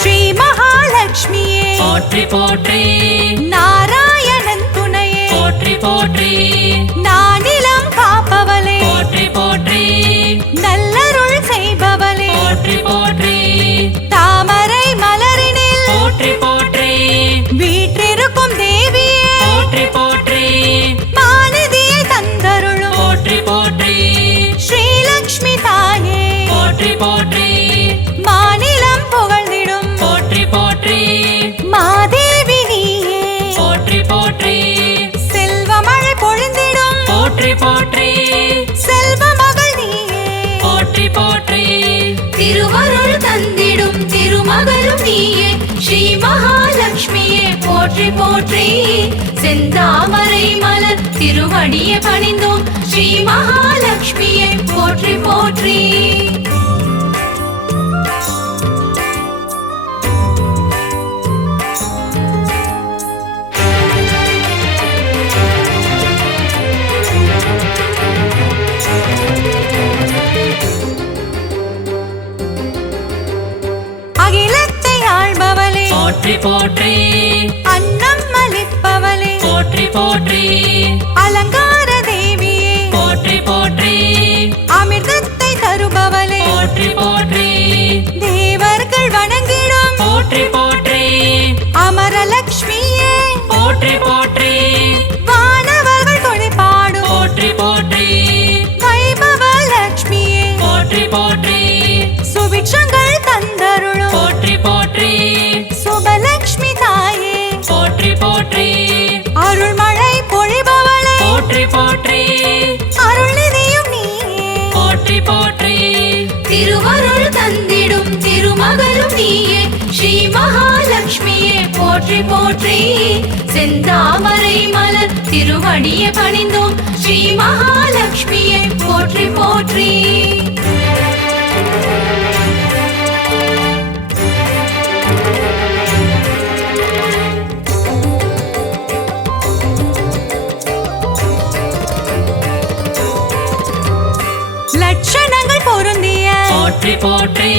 ஸ்ரீ மகாலட்சுமியே போற்றி போற்றி, நாராயணன் துணையே போற்றி போற்றி, நானிலம் காப்பவளே போற்றி போற்றி, நல்லருள் செய்பவளே போற்றி போற்றி, தாமரை மலரினில் போற்றி போற்றி, வீற்றிருக்கும் தேவியே போற்றி போற்றி, மாநிதியை தந்தருளும் போற்றி போற்றி, ஸ்ரீலக்ஷ்மி தாயே போற்றி போற்றி, மாநிலம் புகழ்ந்திடும் போற்றி போற்றி, மாதேவி நீயே போற்றி போற்றி, செல்வமழை பொழிந்திடும் போற்றி போற்றி, செல்வ மகள் நீயே போற்றி போற்றி, திருவருள் தந்திடும் திருமகளும் நீயே ஸ்ரீ மகாலட்சுமியே போற்றி போற்றி, செந்தாமரை மலர் திருவடியை பணிந்தோம் ஸ்ரீ மகாலட்சுமியே போற்றி போற்றி. அகிலத்தை ஆள்பவளே போற்றி போற்றி, அன்னம் அளிப்பவளே போற்றி போற்றி, அலங்கார தேவியே போற்றி போற்றி, அமிர்தத்தை தருபவளே போற்றி போற்றி, தேவர்கள் வணங்கிடும் போற்றி போற்றி, அமரலட்சுமியே போற்றி போற்றி, வானவர்கள் துணை பாடும் போற்றி போற்றி, வைபவ லட்சுமியே போற்றி போற்றி, சுபிக்ஷங்கள் தந்தருளும் போற்றி போற்றி, சுபலட்சுமி தாயே போற்றி போற்றி, அருள்மழை பொழிபவளே போற்றி போற்றி, அருள்நிதியும் நீயே போற்றி போற்றி, திருவருள் தந்திடும் திருமகளும் நீயே ஸ்ரீ மகாலட்சுமியே போற்றி போற்றி, செந்தாமரை மலர் திருவடியை பணிந்தோம் ஸ்ரீ மகாலட்சுமியே போற்றி போற்றி. லட்சணங்கள் பொருந்திய போற்றி போற்றி,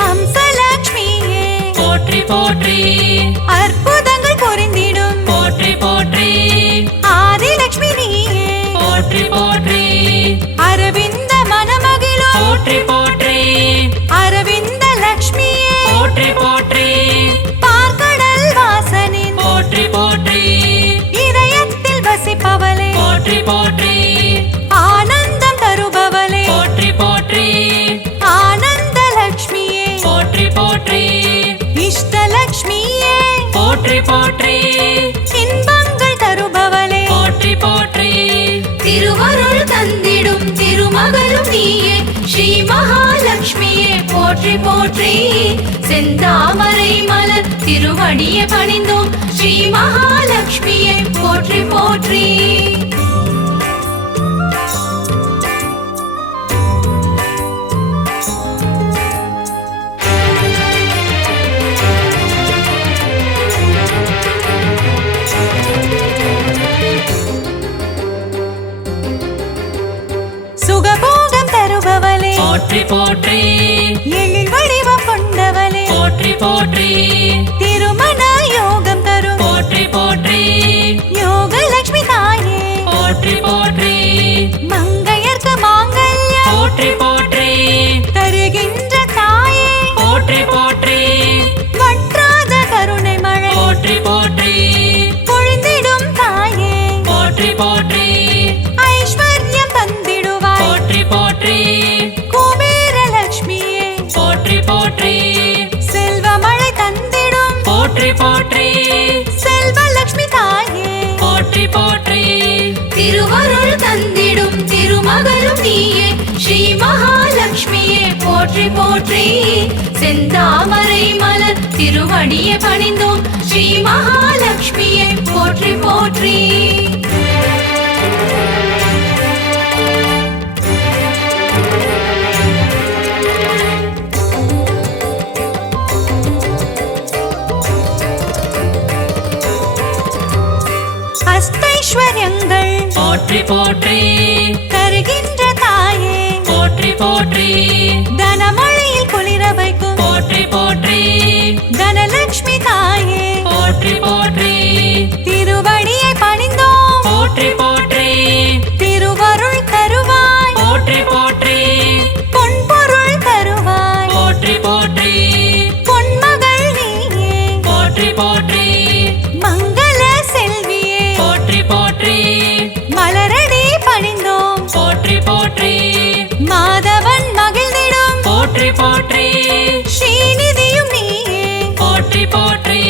ஹம்சலட்சுமியே போற்றி போற்றி, அற்புதங்கள் பொருந்திடும் போற்றி போற்றி, ஆதிலட்சுமி நீயே போற்றி போற்றி, அரவிந்த மனமகிழும் போற்றி போற்றி, அரவிந்த லட்சுமியே போற்றி போற்றி, பார்க்கடல் வாசனின் போற்றி போற்றி, இதயத்தில் வசிப்பவளே போற்றி போற்றி, ஆனந்தம் தருபவளே போற்றி போற்றி, ஆனந்த லட்சுமியே போற்றி போற்றி, இஷ்டலட்சுமியே போற்றி போற்றி, இன்பங்கள் தருபவளே போற்றி போற்றி, திருவருள் தந்திடும் திருமகளும் நீயே ஸ்ரீ மகாலட்சுமியே போற்றி போற்றி, செந்தாமரை மலர் திருவடியை பணிந்தோம் ஸ்ரீ மகாலட்சுமியே போற்றி போற்றி. சுகபோகம் தருபவளே போற்றி போற்றி, எழில் வடிவம் கொண்டவளே போற்றி போற்றி, திருமண யோகம் தரும் போற்றி போற்றி, யோகலட்சுமி தாயே போற்றி போற்றி, மங்கையர்க்கு மாங்கல்யம் போற்றி போற்றி, தருகின்ற தாயே போற்றி போற்றி, வற்றாத கருணை மழை போற்றி போற்றி, பொழிந்திடும் தாயே போற்றி போற்றி, ஐஸ்வர்யம் தந்திடுவாய் போற்றி போற்றி, குபேர லட்சுமியே போற்றி போற்றி, செல்வமழை தந்திடும் போற்றி போற்றி, செல்வலட்சுமி தாயே போற்றி போற்றி, திருவருள் தந்திடும் திருமகளும் நீயே ஸ்ரீ மகாலட்சுமியே போற்றி போற்றி, செந்தாமரை மலர் திருவடியை பணிந்தோம் ஸ்ரீ மகாலட்சுமியே போற்றி போற்றி. அஷ்டைஸ்வர்யங்கள் போற்றி போற்றி, தருகின்ற தாயே போற்றி போற்றி, தனமழையில் குளிர வைக்கும் போற்றி போற்றி தனலட்சுமி தாயே போற்றி போற்றி திருவடியை பணிந்தோம் போற்றி போற்றி திருவருள் தருவாய் போற்றி போற்றி பொன்பொருள் தருவாய் போற்றி போற்றி பொன்மகள் நீயே போற்றி போற்றி மங்கள செல்வியே போற்றி போற்றி மலரடி பணிந்தோம் போற்றி போற்றி மாதவன் மகிழ்ந்திடும் போற்றி போற்றி ஸ்ரீநிதியும் நீயே போற்றி போற்றி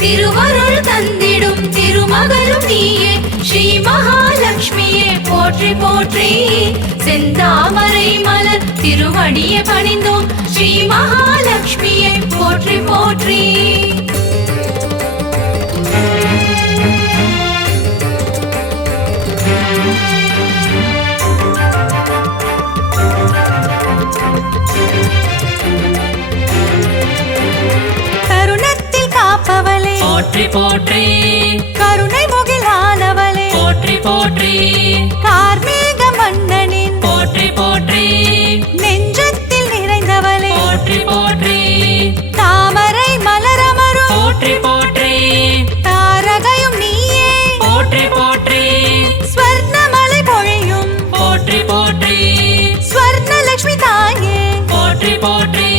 திருவருள் தந்திடும் திருமகளும் நீயே ஸ்ரீ மகாலட்சுமியே போற்றி போற்றி செந்தாமரை மலர் திருவடியை பணிந்தோம் ஸ்ரீ மகாலட்சுமியே போற்றி போற்றி கருணத்தில் காப்பவளே போற்றி போற்றி கருணை முகிலானவளே போற்றி போற்றி கார்மேக மன்னனின் போற்றி போற்றி நெஞ்சத்தில் நிறைந்தவளே போற்றி போற்றி தாமரை மலரமரும் போற்றி போற்றி தாரகையும் நீயே போற்றி போற்றி ஸ்வர்ணமலை பொழியும் போற்றி போற்றி ஸ்வர்ணலட்சுமி தாயே போற்றி போற்றி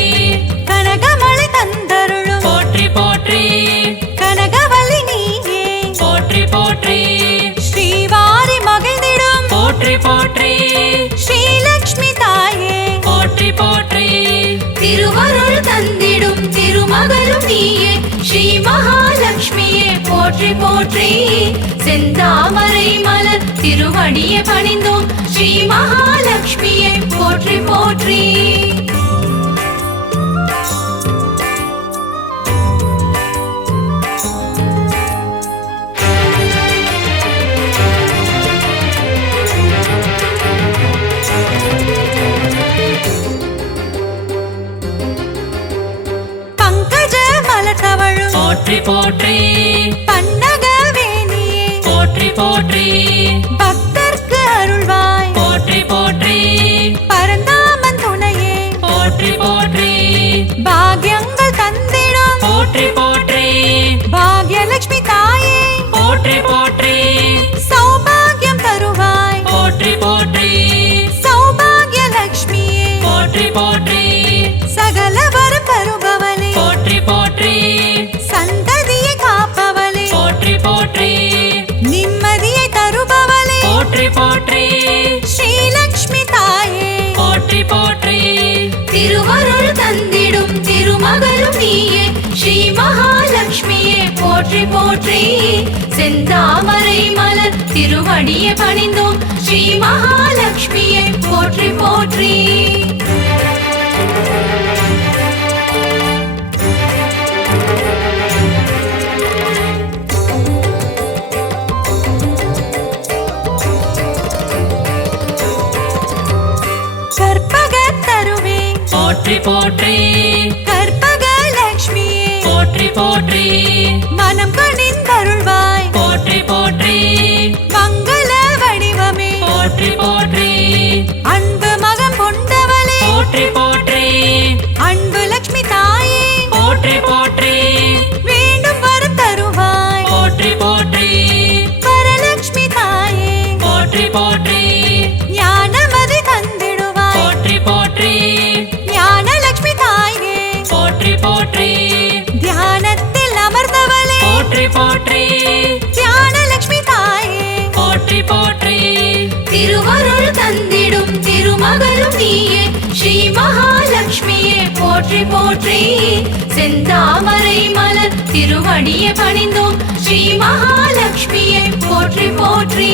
கனகமலை தந்தருளும் போற்றி போற்றி கனகவல்லி நீயே போற்றி போற்றி ஸ்ரீவாரி மகிழ்ந்திடும் போற்றி போற்றி ஸ்ரீலக்ஷ்மி தாயே போற்றி போற்றி திருவருள் தந்திடும் திருமகளும் நீயே ஸ்ரீ மகாலட்சுமியே போற்றி போற்றி செந்தாமரை மலர் திருவடியை பணிந்தோம் ஸ்ரீ மகாலட்சுமியே போற்றி போற்றி பங்கஜ மலர் தவழும் போற்றி போற்றி பன்னகவேணியே போற்றி போற்றி பக்தர்க்கு அருள்வாய் போற்றி போற்றி பரந்தாமன் துணையே போற்றி போற்றி பாக்யங்கள் தந்திடும் போற்றி போற்றி பாக்யலட்சுமி தாயே போற்றி போற்றி சௌபாகியம் தருவாய் போற்றி போற்றி சௌபாகியலட்சுமியே போற்றி போற்றி சகல வரம் தருபவளே போற்றி போற்றி சந்ததியை காப்பவளே போற்றி போற்றி நிம்மதியை தருபவளே போற்றி போற்றி ஸ்ரீலக்ஷ்மி தாயே போற்றி போற்றி திருவருள் தந்திடும் திருமகளும் நீயே ஸ்ரீ மகாலட்சுமியே போற்றி போற்றி செந்தாமரை மலர் திருவடியை பணிந்தோம் ஸ்ரீ மகாலட்சுமியே போற்றி போற்றி கற்பகத் தருவே போற்றி போற்றி கற்பகலட்சுமியே போற்றி போற்றி மனம் கனிந்தருள்வாய் போற்றி போற்றி மங்கள வடிவமே போற்றி போற்றி அன்பு மகம் கொண்டவளே போற்றி போற்றி அன்பு லட்சுமி தாயே போற்றி போற்றி வேண்டும் வரம் தருவாய் போற்றி போற்றி வரலட்சுமி தாயே போற்றி போற்றி ஞானமதி தந்திடுவாய் போற்றி போற்றி ஞானலட்சுமி தாயே போற்றி போற்றி தியானத்தில் அமர்ந்தவளே போற்றி போற்றி தியானலட்சுமி தாயே போற்றி போற்றி திருவருள் தந்திடும் திருமகளும் நீயே ஸ்ரீ மகாலட்சுமியே போற்றி போற்றி செந்தாமரை மலர் திருவடியை பணிந்தோம் ஸ்ரீ மகாலட்சுமியே போற்றி போற்றி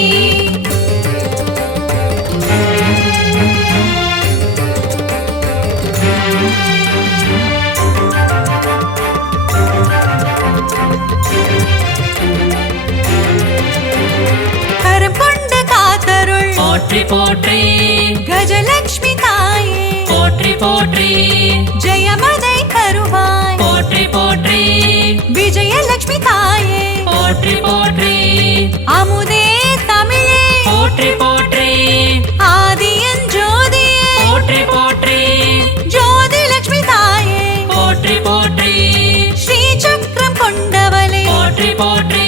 கரம் கொண்டு காத்தருள் போற்றி போற்றி கஜலட்சுமி தாயே போற்றி போற்றி ஜெயமதை தருவாய் போற்றி போற்றி விஜயலட்சுமி தாயே போற்றி போற்றி அமுதே தமிழே போற்றி போற்றி ஆதியன் ஜோதியே போற்றி போற்றி ஜோதி லட்சுமி தாயே போற்றி கொண்டவளே போற்றி போற்றி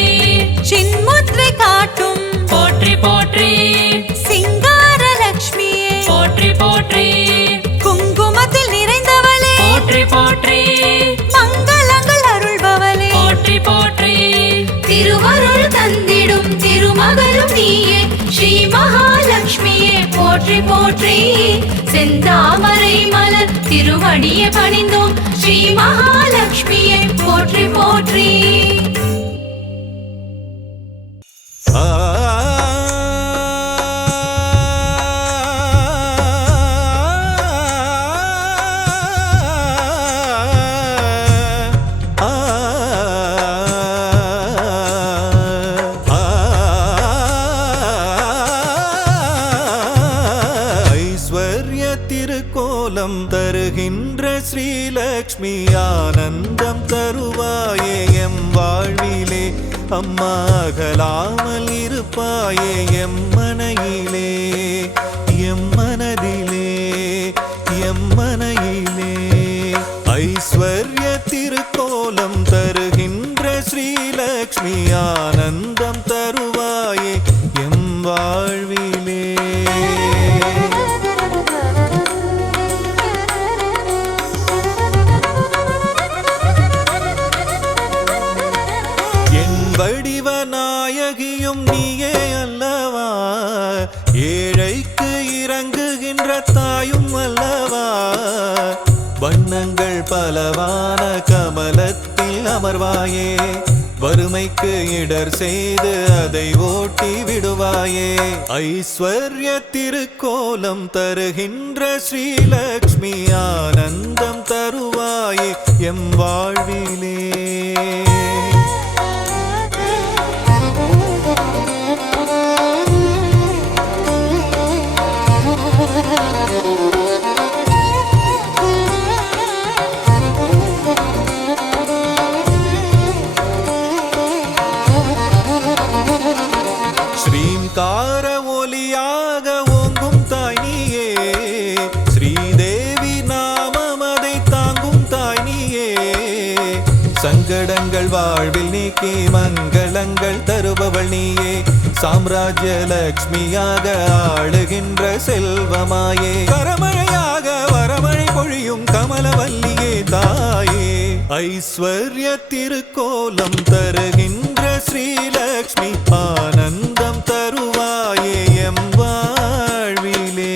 சின்முத்ரை காட்டும் போற்றி போற்றி சிங்கார லக்ஷ்மியே போற்றி போற்றி குங்குமத்தில் நிறைந்தவளே போற்றி போற்றி மங்களங்கள் அருள்பவளே போற்றி போற்றி திருவருள் தந்திடும் திருமகளும் நீயே ஸ்ரீ மகாலட்சுமியே போற்றி போற்றி செந்தாமரை மலர் திருவடியை பணிந்தோம் ஸ்ரீ மகாலட்சுமியே போற்றி போற்றி திருக்கோலம் தருகின்ற ஸ்ரீலக்ஷ்மி ஆனந்தம் தருவாயே எம் வாழ்விலே அம்மா அகலாமல் இருப்பாயே எம் மனையிலே எம் மனதிலே எம் மனையிலே ஐஸ்வர்ய திருக்கோலம் தருகின்ற ஸ்ரீலக்ஷ்மி ஆனந்தம் தருவாயே எம் வாழ்விலே வடிவநாயகியும் நீயே அல்லவா ஏழைக்கு இறங்குகின்ற தாயும் அல்லவா வண்ணங்கள் பலவான கமலத்தில் அமர்வாயே வறுமைக்கு இடர் செய்து அதை ஓட்டி விடுவாயே ஐஸ்வர்ய திருக்கோலம் தருகின்ற ஸ்ரீலக்ஷ்மி ஆனந்தம் தருவாயே எம் வாழ்விலே ஸ்ரீங்கார ஒலியாக ஓங்கும் தாய் நீயே ஸ்ரீதேவி நாமம் அதை தாங்கும் தாய் நீயே சங்கடங்கள் வாழ்வில் நீக்கி மங்களங்கள் தருபவள் நீயே சாம்ராஜ்ய லக்ஷ்மியாக ஆளுகின்ற செல்வமாயே கரமழையாக வரமழை பொழியும் கமலவல்லியே தாயே ஐஸ்வர்ய திருக்கோலம் தருகின்ற ஸ்ரீலக்ஷ்மி ஆனந்தம் தருவாயே எம் வாழ்விலே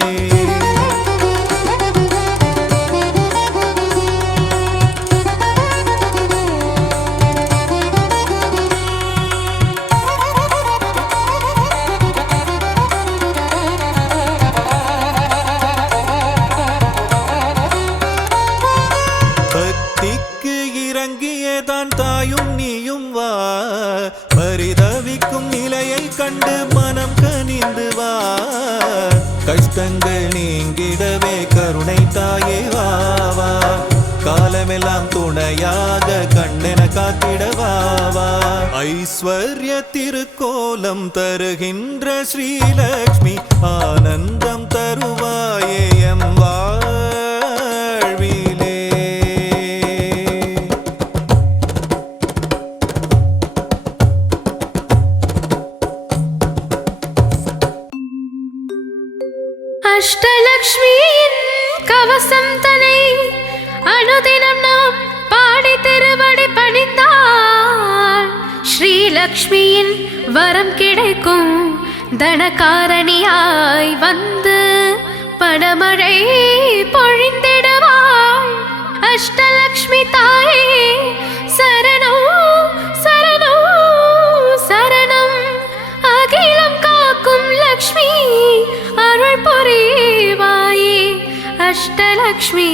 பக்திக்கு இறங்கியதான் தாயும் நீயும் வா பரிதவிக்கும் நிலையை கண்டு மனம் கனிந்து வா கஷ்டங்கள் நீங்கிடவே கருணை தாயே வா வா காலமெல்லாம் துணையாக கண்ணென காத்திடவா வா ஐஸ்வர்ய திருக்கோலம் தருகின்ற ஸ்ரீலக்ஷ்மி ஆனந்தம் தருவாயே எம் வாழ்விலே அஷ்டலக்ஷ்மியின் கவசம் தனை அனுதினம் நாம் பாடி திருவடி பணிந்தால் ஸ்ரீலக்ஷ்மியின் வரம் கிடைக்கும் தனகாரணியாய் வந்து பணமழை பொழிந்திடுவாள் அஷ்டலக்ஷ்மி தாயே சரணம் சரணம் சரணம் அகிலம் காக்கும் லக்ஷ்மி அருள் புரிவாயே அஷ்டலக்ஷ்மி